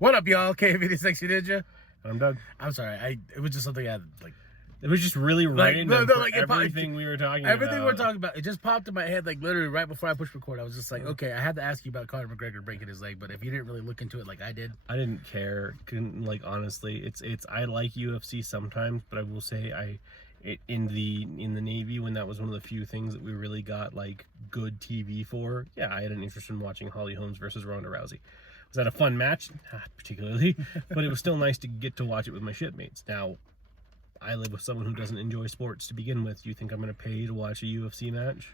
What up, y'all? KV Sexy Ninja. I'm Doug. I'm sorry. It was just something I had, like. It was just really random like everything we were talking about. Everything we're talking about. It just popped in my head, like, literally right before I pushed record. I was just like, okay, I had to ask you about Conor McGregor breaking his leg, but if you didn't really look into it like I did. I didn't care. Like, honestly, it's I like UFC sometimes, but I will say in the Navy, when that was one of the few things that we really got, like, good TV for, yeah, I had an interest in watching Holly Holmes versus Ronda Rousey. Was that a fun match? Not particularly, but it was still nice to get to watch it with my shipmates. Now, I live with someone who doesn't enjoy sports to begin with. You think I'm going to pay to watch a UFC match?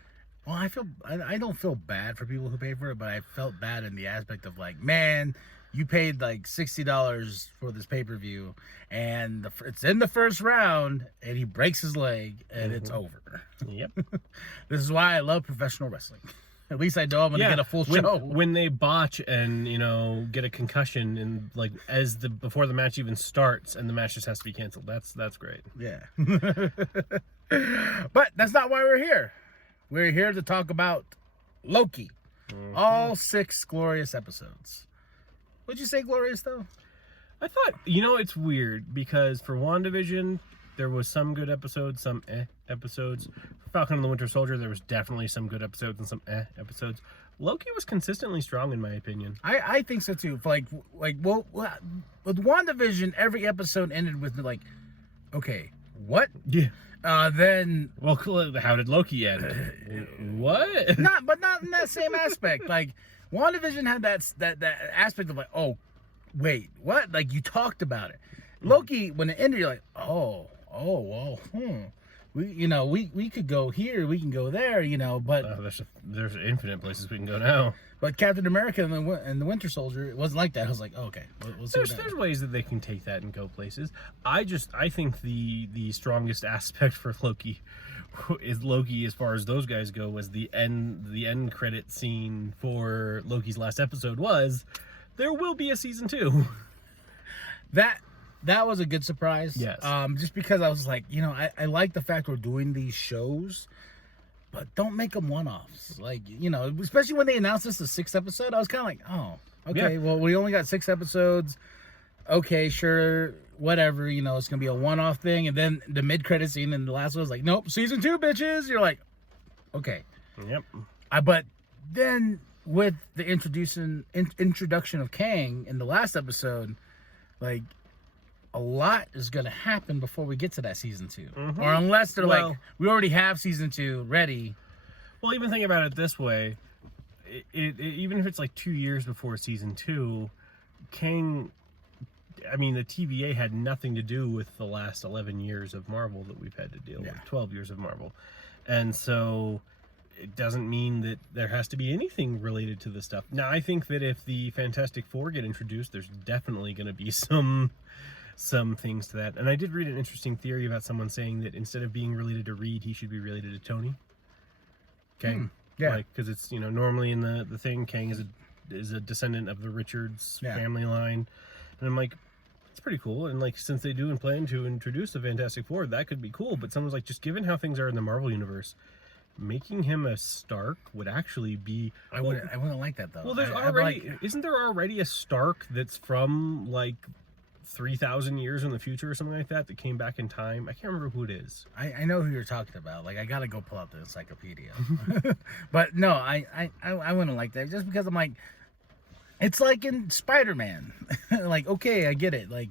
Well, I don't feel bad for people who pay for it, but I felt bad in the aspect of, like, man, you paid like $60 for this pay-per-view, and it's in the first round, and he breaks his leg, and it's over. Yep. This is why I love professional wrestling. At least I know I'm going to get a full show. When they botch and, get a concussion and, like, before the match even starts and the match just has to be canceled, that's great. Yeah. But that's not why we're here. We're here to talk about Loki. Mm-hmm. All 6 glorious episodes. Would you say glorious, though? I thought, it's weird because for WandaVision, there was some good episodes, some episodes. For Falcon and the Winter Soldier, there was definitely some good episodes and some episodes. Loki was consistently strong, in my opinion. I think so, too. Well, with WandaVision, every episode ended with, like, okay, what? Yeah. Then... Well, how did Loki end? What? But not in that same aspect. Like, WandaVision had that aspect of, like, oh, wait, what? Like, you talked about it. Loki, when it ended, you're like, well, we could go here, we can go there, but there's infinite places we can go now. But Captain America and the Winter Soldier, it wasn't like that. I was like, oh, okay, we'll see. There's ways that they can take that and go places. I think the strongest aspect for Loki as far as those guys go, was the end credit scene for Loki's last episode. There will be a season 2. That was a good surprise. Yes. Just because I was like, I like the fact we're doing these shows, but don't make them one-offs. Like, especially when they announced this, the 6th episode, I was kind of like, oh, okay, yeah. Well, we only got 6 episodes. Okay, sure, whatever, it's going to be a one-off thing. And then the mid-credit scene in the last one was like, nope, season 2, bitches. You're like, okay. Yep. But then with the introduction of Kang in the last episode, like, a lot is going to happen before we get to that season 2. Mm-hmm. Or unless they're like, we already have season 2 ready. Well, even think about it this way. Even if it's like 2 years before season 2, Kang, the TVA had nothing to do with the last 11 years of Marvel that we've had to deal with. 12 years of Marvel. And so it doesn't mean that there has to be anything related to this stuff. Now, I think that if the Fantastic Four get introduced, there's definitely going to be some things to that. And I did read an interesting theory about someone saying that instead of being related to Reed, he should be related to Tony. Kang. Yeah. Because it's, normally in the thing, Kang is a descendant of the Richards family line. And I'm like, it's pretty cool. And, like, since they do plan to introduce the Fantastic Four, that could be cool. But someone's like, just given how things are in the Marvel universe, making him a Stark would actually be... I wouldn't like that, though. Well, isn't there already a Stark that's from, like, 3,000 years in the future or something like that came back in time? I can't remember who it is. I know who you're talking about. Like, I gotta go pull out the encyclopedia. But no, I wouldn't like that, just because I'm like, it's like in Spider-Man. Like, okay, I get it. Like,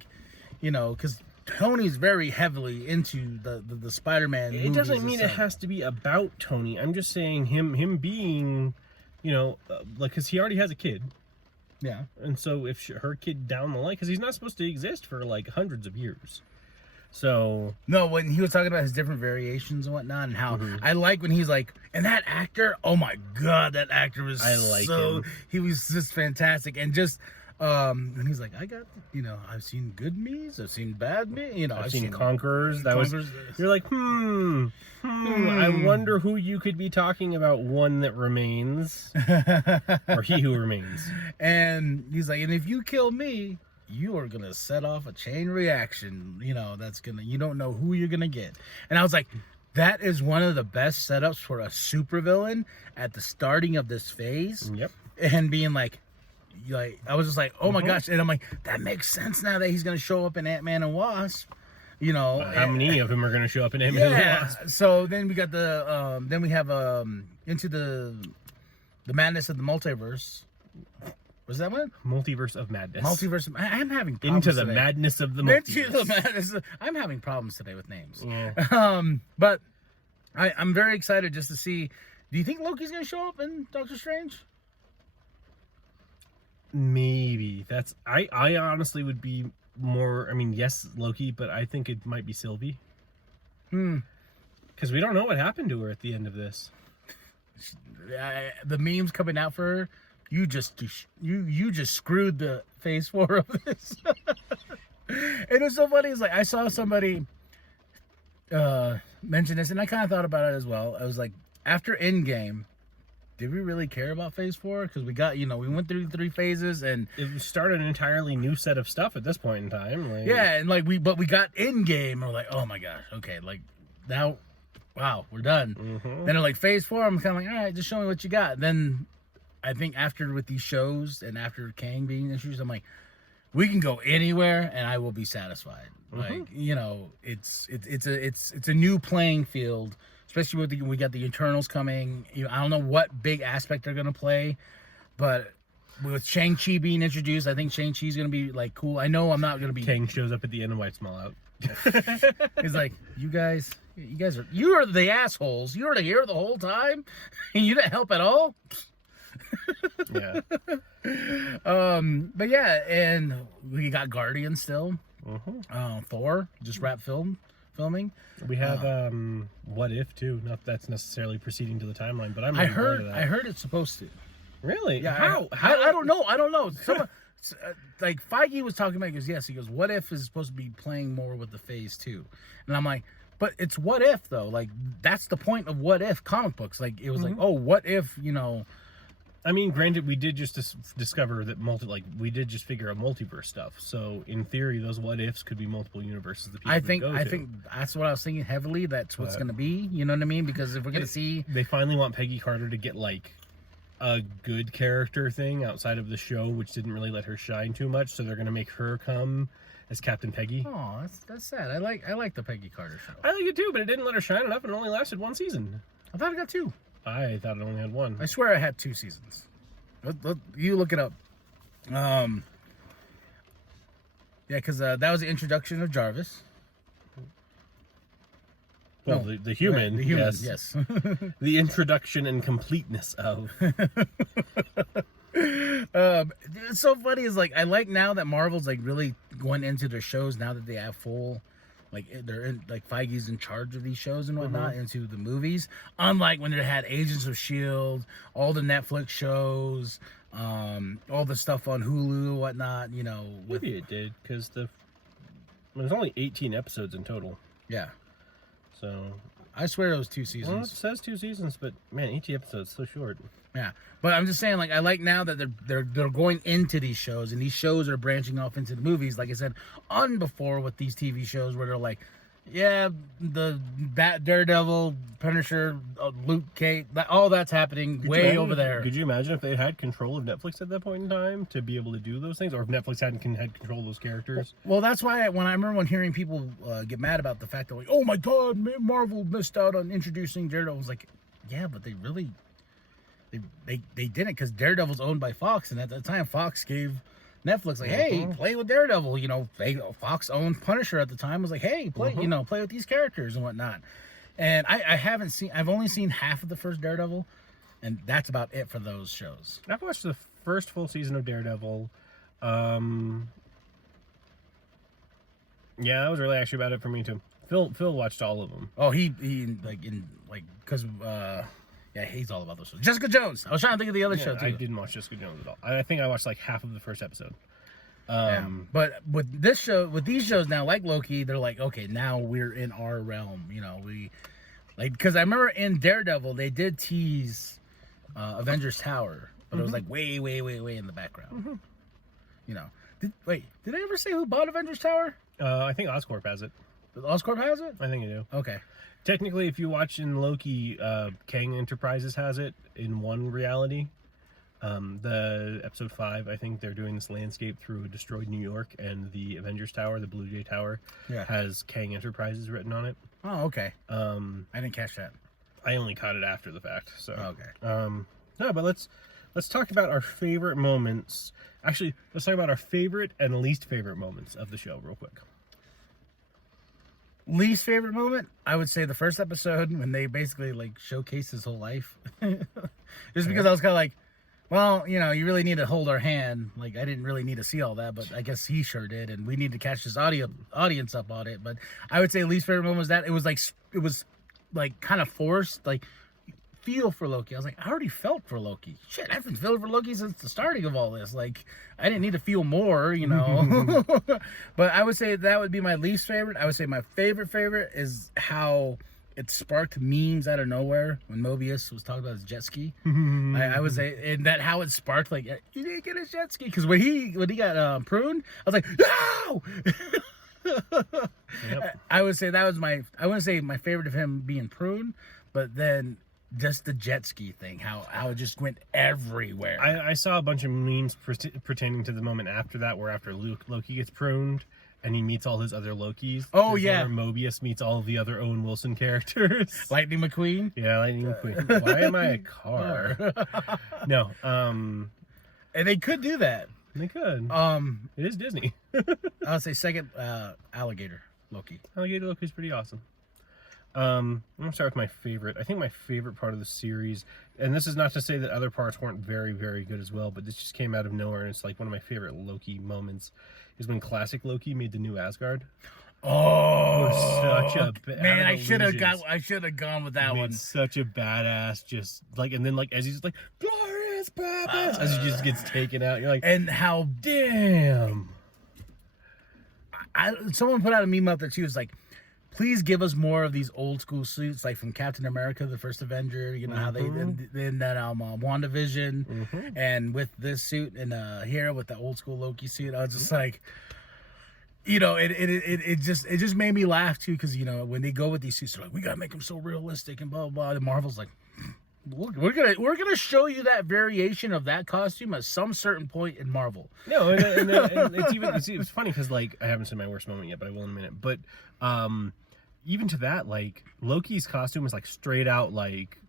because Tony's very heavily into the Spider-Man. It doesn't mean it has to be about Tony. I'm just saying him being, like, because he already has a kid. Yeah. And so if her kid down the line, because he's not supposed to exist for, like, hundreds of years. So... No, when he was talking about his different variations and whatnot, and how I like when he's like, and that actor, oh my God, that actor was him. He was just fantastic. And just, and he's like, I got, I've seen good me's, I've seen bad me, I've seen Conquerors. You're like, I wonder who you could be talking about, one that remains, or he who remains. And he's like, and if you kill me, you are gonna set off a chain reaction, that's gonna, you don't know who you're gonna get. And I was like, that is one of the best setups for a supervillain at the starting of this phase. Yep. And being like, like I was just like, oh my gosh, and I'm like, that makes sense now that he's gonna show up in Ant-Man and Wasp. You know, how many of them are going to show up in Ant-Man and Wasp? So then we got then we have Into the Madness of the Multiverse. Was that one? Multiverse of Madness. Multiverse. I'm having problems Into the today. Madness of the Multiverse. Into the Madness. I'm having problems today with names. Yeah. But I'm very excited just to see. Do you think Loki's going to show up in Doctor Strange? Maybe. I honestly would be more. I mean, yes, Loki, but I think it might be Sylvie. Because we don't know what happened to her at the end of this. The memes coming out for her. You just screwed the phase 4 of this. It was so funny. It's like I saw somebody mention this, and I kind of thought about it as well. I was like, after Endgame, did we really care about phase 4? Because we got, we went through 3 phases, and it started an entirely new set of stuff at this point in time. Like, yeah, and we got Endgame, and we're like, oh my gosh, okay, like now, wow, we're done. Then like phase 4, I'm kind of like, all right, just show me what you got. Then I think after with these shows and after Kang being introduced, I'm like, we can go anywhere and I will be satisfied. Like, it's a new playing field, especially with we got the Eternals coming. I don't know what big aspect they're gonna play, but with Shang-Chi being introduced, I think Shang-Chi's gonna be like cool. I know I'm not gonna be. Kang shows up at the end and wipes them all out. He's like, you guys are the assholes. You were here the whole time, and you didn't help at all. Yeah. But yeah, and we got Guardians still. Thor just wrapped filming. We have What If too. Not that's necessarily proceeding to the timeline, but I heard it's supposed to. Really? Yeah. How? I don't know. Someone, like Feige was talking about. He goes, yes. He goes, What If is supposed to be playing more with the phase 2, and I'm like, but it's What If though. Like that's the point of What If comic books. Like it was like, oh, what if I mean, granted, we did just discover that we did just figure out multiverse stuff. So, in theory, those what ifs could be multiple universes that people I think to. that's what I was thinking heavily. That's what's going to be. You know what I mean? Because if we're going to see, they finally want Peggy Carter to get like a good character thing outside of the show, which didn't really let her shine too much. So they're going to make her come as Captain Peggy. Oh, that's sad. I like the Peggy Carter show. I like it too, but it didn't let her shine enough, and it only lasted 1 season. I thought it got 2. I thought it only had 1. I swear I had 2 seasons. You look it up. Yeah, because that was the introduction of Jarvis. Well, No, the human. The human, yes. yes. The introduction and completeness of. It's so funny. Is like I like now that Marvel's like really going into their shows now that they have full. Like they're in, like Feige's in charge of these shows and whatnot into the movies. Unlike when they had Agents of S.H.I.E.L.D., all the Netflix shows, all the stuff on Hulu and whatnot. Maybe it did because there's only 18 episodes in total. Yeah. So I swear it was 2 seasons. Well, it says 2 seasons, but man, 18 episodes so short. Yeah, but I'm just saying, like, I like now that they're going into these shows, and these shows are branching off into the movies. Like I said, on before with these TV shows where they're like, yeah, that Daredevil, Punisher, Luke Cage, all that's happening over there. Could you imagine if they had control of Netflix at that point in time to be able to do those things, or if Netflix had control of those characters? Well, that's why I remember hearing people get mad about the fact that like, oh my God, Marvel missed out on introducing Daredevil. I was like, yeah, but they really. They didn't, because Daredevil's owned by Fox, and at the time Fox gave Netflix like, hey, play with Daredevil. Fox owned Punisher at the time. Was like, hey, play play with these characters and whatnot. And I've only seen half of the first Daredevil, and that's about it for those shows. I've watched the first full season of Daredevil. Yeah, that was really actually about it for me too. Phil watched all of them. Oh, he because. Yeah, he's all about those shows. Jessica Jones. I was trying to think of the other show too. I didn't watch Jessica Jones at all. I think I watched like half of the first episode. But with these shows now, like Loki, they're like, okay, now we're in our realm. We because I remember in Daredevil they did tease Avengers Tower, but it was like way in the background. Did I ever say who bought Avengers Tower? I think Oscorp has it. Oscorp has it? I think you do. Okay. Technically, if you watch in Loki, Kang Enterprises has it in one reality. The episode 5, I think they're doing this landscape through a destroyed New York, and the Avengers Tower, the Blue Jay Tower, has Kang Enterprises written on it. Oh, okay. I didn't catch that. I only caught it after the fact. So okay. No, but let's talk about our favorite moments. Actually, let's talk about our favorite and least favorite moments of the show real quick. Least favorite moment, I would say the first episode when they basically like showcased his whole life. Just because I was kind of like, well, you know, you really need to hold our hand. Like, I didn't really need to see all that, but I guess he sure did, and we need to catch this audience up on it. But I would say least favorite moment was that it was like kind of forced, like feel for Loki. I was like, I already felt for Loki. Shit, I've been feeling for Loki since the starting of all this. Like, I didn't need to feel more, you know. But I would say that would be my least favorite. I would say my favorite is how it sparked memes out of nowhere when Mobius was talking about his jet ski. I would say, and that how it sparked, like, you didn't get his jet ski, because when he got pruned, I was like, no. Yep. I would say that was I wouldn't say my favorite of him being pruned, but then just the jet ski thing, how it just went everywhere. I saw a bunch of memes pertaining to the moment after that, where after Loki gets pruned and he meets all his other Lokis. Oh, yeah. Where Mobius meets all of the other Owen Wilson characters. Lightning McQueen? Yeah, Lightning McQueen. Why am I a car? No. And they could do that. They could. It is Disney. I'll say second, Alligator Loki. Alligator Loki's pretty awesome. I'm going to start with my favorite. I think my favorite part of the series, and this is not to say that other parts weren't very, very good as well, but this just came out of nowhere, and it's like one of my favorite Loki moments, is when classic Loki made the new Asgard. Oh, such a man! I should have gone with that one. Such a badass, just like, and then like as he's like glorious purpose, as he just gets taken out, you're like, and how damn. Someone put out a meme out there too. It's like, please give us more of these old school suits, like from Captain America, the first Avenger. You know how they in that WandaVision, and with this suit and here with the old school Loki suit. I was just like, you know, it just made me laugh too, because you know when they go with these suits, they're like, we gotta make them so realistic and blah blah blah. And Marvel's like, we're gonna show you that variation of that costume at some certain point in Marvel. No, and it's funny because like I haven't seen my worst moment yet, but I will in a minute. But even to that, like Loki's costume is like straight out like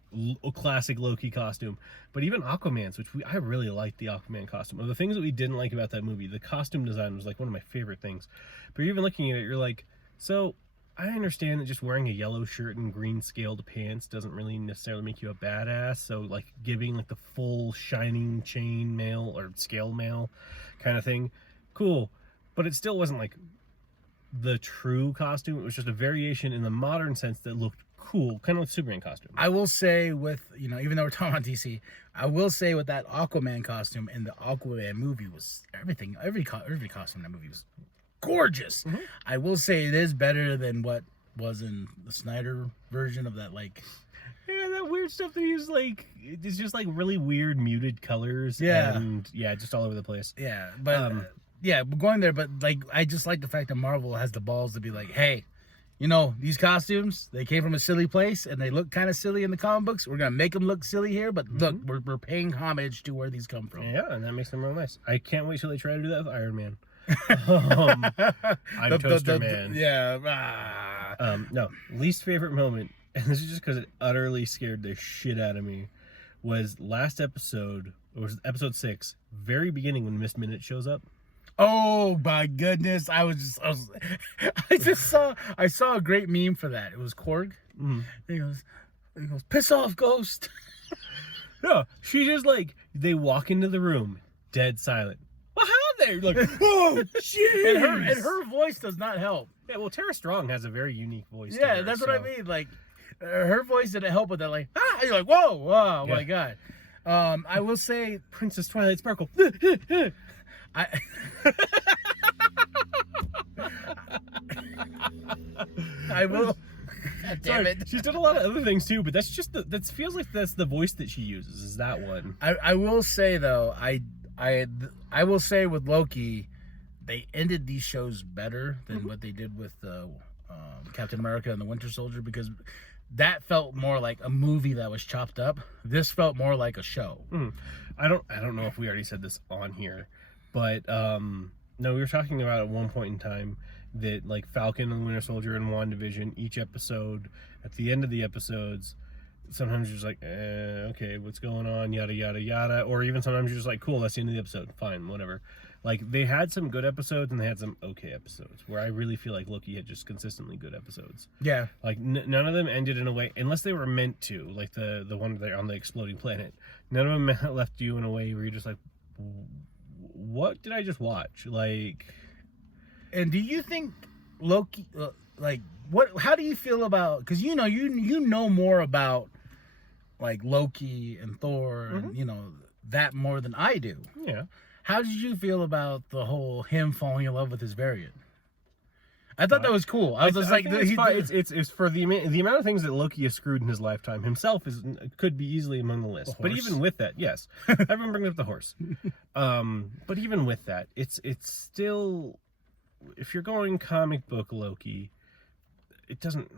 classic Loki costume. But even Aquaman's, which I really liked the Aquaman costume. Of the things that we didn't like about that movie, the costume design was like one of my favorite things. But you're even looking at it, you're like, so I understand that just wearing a yellow shirt and green scaled pants doesn't really necessarily make you a badass. So like giving like the full shining chain mail or scale mail kind of thing, cool. But it still wasn't like the true costume. It was just a variation in the modern sense that looked cool, kind of like Superman costume. I will say with, you know, even though we're talking about DC, I will say with that Aquaman costume in the Aquaman movie was everything. Every costume in that movie was gorgeous. I will say it is better than what was in the Snyder version of that, like, yeah, that weird stuff that he was like, it's just like really weird muted colors. Yeah. And yeah, just all over the place. Yeah. But yeah, we're going there, but like I just like the fact that Marvel has the balls to be like, hey, you know, these costumes, they came from a silly place and they look kind of silly in the comic books. We're going to make them look silly here, but look, we're paying homage to where these come from. Yeah, and that makes them real nice. I can't wait till they try to do that with Iron Man. I'm Toaster Man. Yeah. No, least favorite moment, and this is just because it utterly scared the shit out of me, was last episode, it was episode 6, very beginning when Miss Minute shows up. Oh my goodness! I saw a great meme for that. It was Korg. He goes, piss off, Ghost. No, she just like, they walk into the room, dead silent. Well, how they like, oh shit! And her voice does not help. Yeah, well, Tara Strong has a very unique voice. Yeah, that's what I mean. Like, her voice didn't help with that. Like, you're like, whoa, oh my god. I will say, Princess Twilight Sparkle. I will. God damn it. She's done a lot of other things too, but that's just that feels like that's the voice that she uses. Is that one? I will say though, I will say with Loki, they ended these shows better than what they did with Captain America and the Winter Soldier, because that felt more like a movie that was chopped up. This felt more like a show. I don't know if we already said this on here, but no, we were talking about at one point in time that like Falcon and the Winter Soldier and WandaVision, each episode, at the end of the episodes, sometimes you're just like, okay, what's going on, yada yada yada, or even sometimes you're just like, cool, that's the end of the episode, fine, whatever. Like, they had some good episodes and they had some okay episodes, where I really feel like Loki had just consistently good episodes. Yeah. Like, none of them ended in a way, unless they were meant to, like the one there on the exploding planet, none of them left you in a way where you're just like, what did I just watch? Like... And do you think Loki, like, what? How do you feel about? Because you know more about like Loki and Thor, and that more than I do. Yeah. How did you feel about the whole him falling in love with his variant? I thought that was cool. I was just like, it's for the amount of things that Loki has screwed in his lifetime. Himself could be easily among the list. But even with that, yes, everyone brings up the horse. But even with that, it's still. If you're going comic book Loki, it doesn't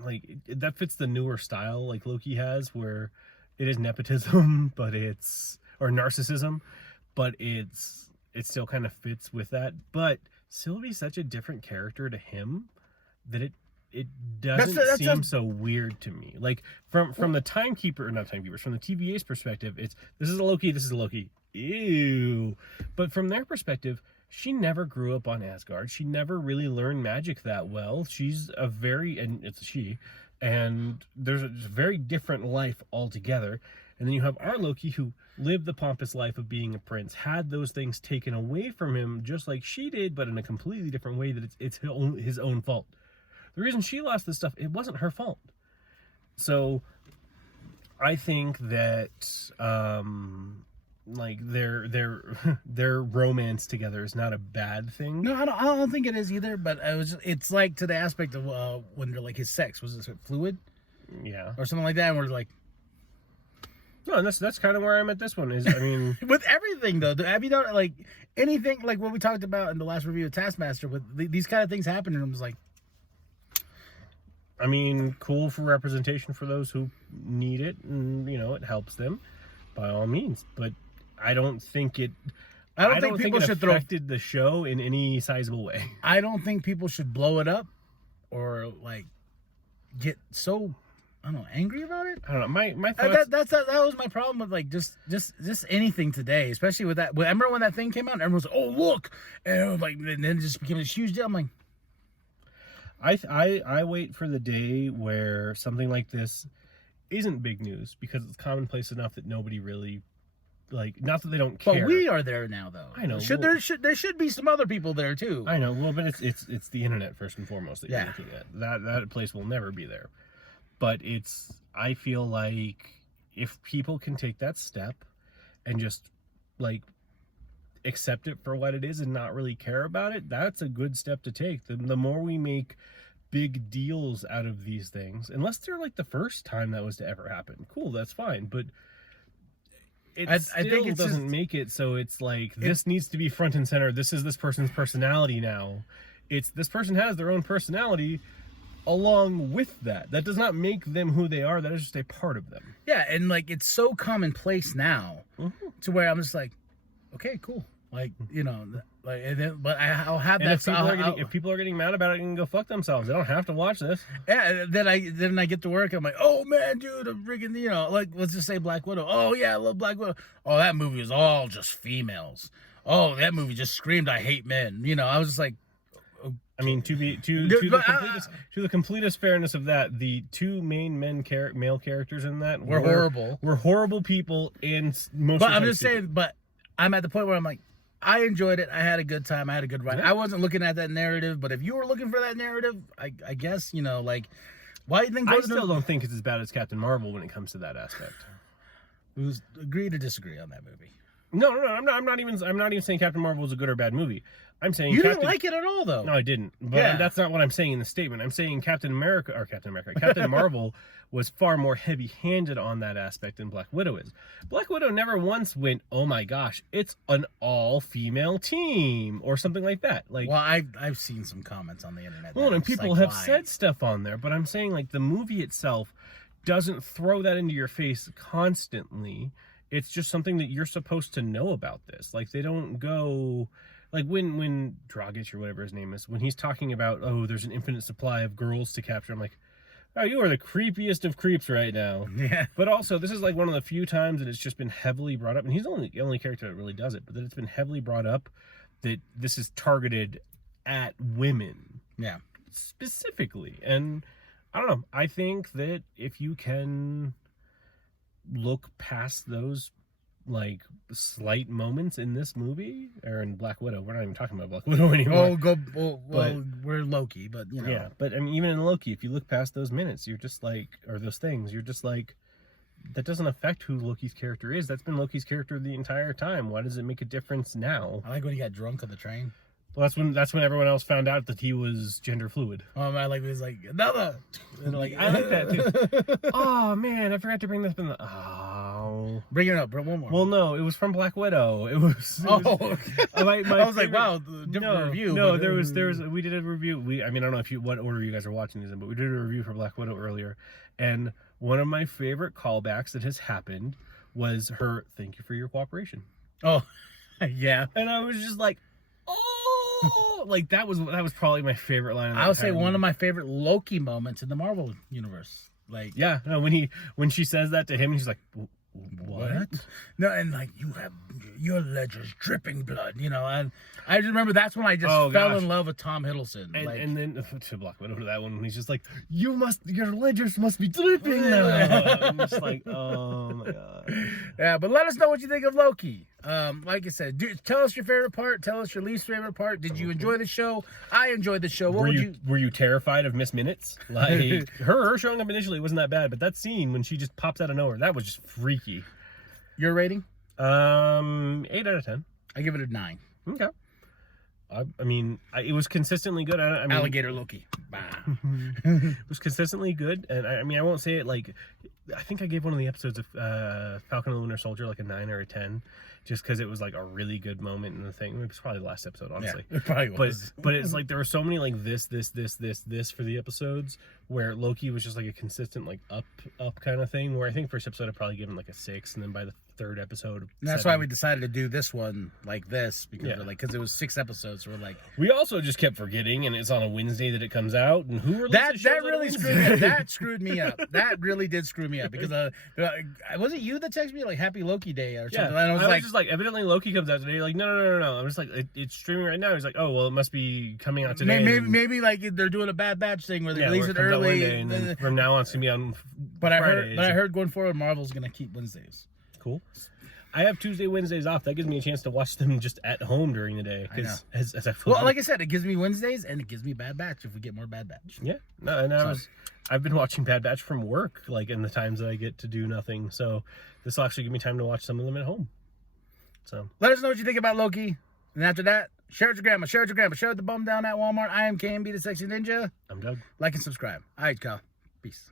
that fits the newer style like Loki has, where it is nepotism, but or narcissism, but it still kind of fits with that. But Sylvie's such a different character to him that it doesn't seem so weird to me. Like from the from the TVA's perspective, this is a Loki, ew. But from their perspective, she never grew up on Asgard. She never really learned magic that well. She's and there's a very different life altogether. And then you have our Loki, who lived the pompous life of being a prince, had those things taken away from him just like she did, but in a completely different way, that it's his own fault. The reason she lost this stuff, it wasn't her fault. So I think that like their romance together is not a bad thing. No, I don't think it is either. But it's like to the aspect of when they're like his sex was it fluid, yeah, or something like that, and we're like, no, and that's kind of where I'm at. This one is, I mean, with everything though, have you done like anything like what we talked about in the last review of Taskmaster with these kind of things happening? And it was like, I mean, cool for representation for those who need it, and it helps them by all means, but. I don't think people should affected the show in any sizable way. I don't think people should blow it up or like get so angry about it. I don't know. My thoughts. That was my problem with like just anything today, especially with that. Remember when that thing came out? And everyone was like, "Oh look," and it was like, and then it just became this huge deal. I'm like, I wait for the day where something like this isn't big news because it's commonplace enough that nobody really. Like, not that they don't care. But we are there now, though. I know. There should be some other people there too. I know. Well, but it's the internet first and foremost that you're looking at. That place will never be there. But I feel like if people can take that step and just like accept it for what it is and not really care about it, that's a good step to take. The more we make big deals out of these things, unless they're like the first time that was to ever happen, cool, that's fine. But I think it doesn't make it so it's like this needs to be front and center. This is this person's personality now. This person has their own personality along with that. That does not make them who they are. That is just a part of them. Yeah, and like it's so commonplace now to where I'm just like, okay, cool. Like, like, and then, but I'll have and that. If people are getting mad about it, they can go fuck themselves. They don't have to watch this. Yeah. Then I get to work. I'm like, oh man, dude, I'm freaking, like, let's just say Black Widow. Oh yeah, I love Black Widow. Oh, that movie was all just females. Oh, that movie just screamed, I hate men. I was just like, okay. I mean, to the completest fairness of that, the two main male characters in that were horrible. Were horrible people, and most. But I'm just saying. But I'm at the point where I'm like, I enjoyed it. I had a good time. I had a good ride. Yeah. I wasn't looking at that narrative, but if you were looking for that narrative, I guess, like, why do you think? I still don't think it's as bad as Captain Marvel when it comes to that aspect. Who's agree to disagree on that movie? No. I'm not even saying Captain Marvel was a good or bad movie. I'm saying you didn't like it at all, though. No, I didn't. But that's not what I'm saying in the statement. I'm saying Captain Marvel was far more heavy-handed on that aspect than Black Widow is. Black Widow never once went, oh my gosh, it's an all-female team, or something like that. Like, well, I've seen some comments on the internet. Well, and people have said stuff on there, but I'm saying, like, the movie itself doesn't throw that into your face constantly. It's just something that you're supposed to know about this. Like, they don't go... Like, when Dragic, or whatever his name is, when he's talking about, oh, there's an infinite supply of girls to capture, I'm like, oh, you are the creepiest of creeps right now. Yeah. But also, this is like one of the few times that it's just been heavily brought up, and he's the only character that really does it, but that it's been heavily brought up that this is targeted at women. Yeah. Specifically. And I don't know. I think that if you can look past those like slight moments in this movie, or in Black Widow, we're not even talking about Black Widow anymore. Well, we're Loki, but you know. Yeah, but I mean, even in Loki, if you look past those minutes, you're just like, or those things, you're just like, that doesn't affect who Loki's character is. That's been Loki's character the entire time. Why does it make a difference now? I like when he got drunk on the train. Well, that's when everyone else found out that he was gender fluid. Oh man, like it was like another. And like I like that too. Oh man, I forgot to bring this up in the. Oh, bring it up, bro. One more. well, no, it was from Black Widow. It was. Oh, my I was like, favorite- wow, different review. No, but- there was we did a review. I mean, I don't know what order you guys are watching these in, but we did a review for Black Widow earlier, and one of my favorite callbacks that has happened was her "Thank you for your cooperation." Oh, yeah. And I was just like, oh, like that was probably my favorite line. I would say one of my favorite Loki moments in the Marvel universe. Like, yeah, no, when she says that to him, and he's like, what? No, and like your ledger's dripping blood, you know. And I just remember that's when I just fell in love with Tom Hiddleston. And then to Black Widow, to that one, when he's just like, your ledgers must be dripping now. I'm just like, oh my god. Yeah, but let us know what you think of Loki. Like I said, tell us your favorite part. Tell us your least favorite part. Did you enjoy the show? I enjoyed the show. Were you terrified of Miss Minutes? Like her showing up initially wasn't that bad, but that scene when she just pops out of nowhere, that was just freaky. Your rating? 8 out of 10. I give it a 9. Okay. I mean, it was consistently good. I mean, Alligator Loki. It was consistently good, and I mean, I won't say it like. I think I gave one of the episodes of Falcon and the Winter Soldier like a 9 or a 10, just because it was like a really good moment in the thing. It was probably the last episode, honestly. Yeah, it probably was. But it's like there were so many like this for the episodes where Loki was just like a consistent like up kind of thing. Where I think first episode I'd probably given like a 6, and then by the third episode, and that's 7. Why we decided to do this one like this, because it was 6 episodes. So we're like, we also just kept forgetting, and it's on a Wednesday that it comes out, and who releases that really screwed me up. That screwed me up. That really did screw me up, because was it you that texted me like Happy Loki Day or something? Yeah, and I was just like, evidently Loki comes out today. You're like, no. I'm just like, it's streaming right now. He's like, oh well, it must be coming out today. Maybe like they're doing a Bad Batch thing where they release it early, and then from now on it's gonna be on. But I heard going forward, Marvel's gonna keep Wednesdays. Cool. I have Tuesday, Wednesdays off. That gives me a chance to watch them just at home during the day. Because like I said, it gives me Wednesdays and it gives me Bad Batch if we get more Bad Batch. Yeah, no, and I've been watching Bad Batch from work, like in the times that I get to do nothing. So this will actually give me time to watch some of them at home. So let us know what you think about Loki, and after that, share it with your grandma, share it with the bum down at Walmart. I am KMB, the Sexy Ninja. I'm Doug. Like and subscribe. All right, Kyle. Peace.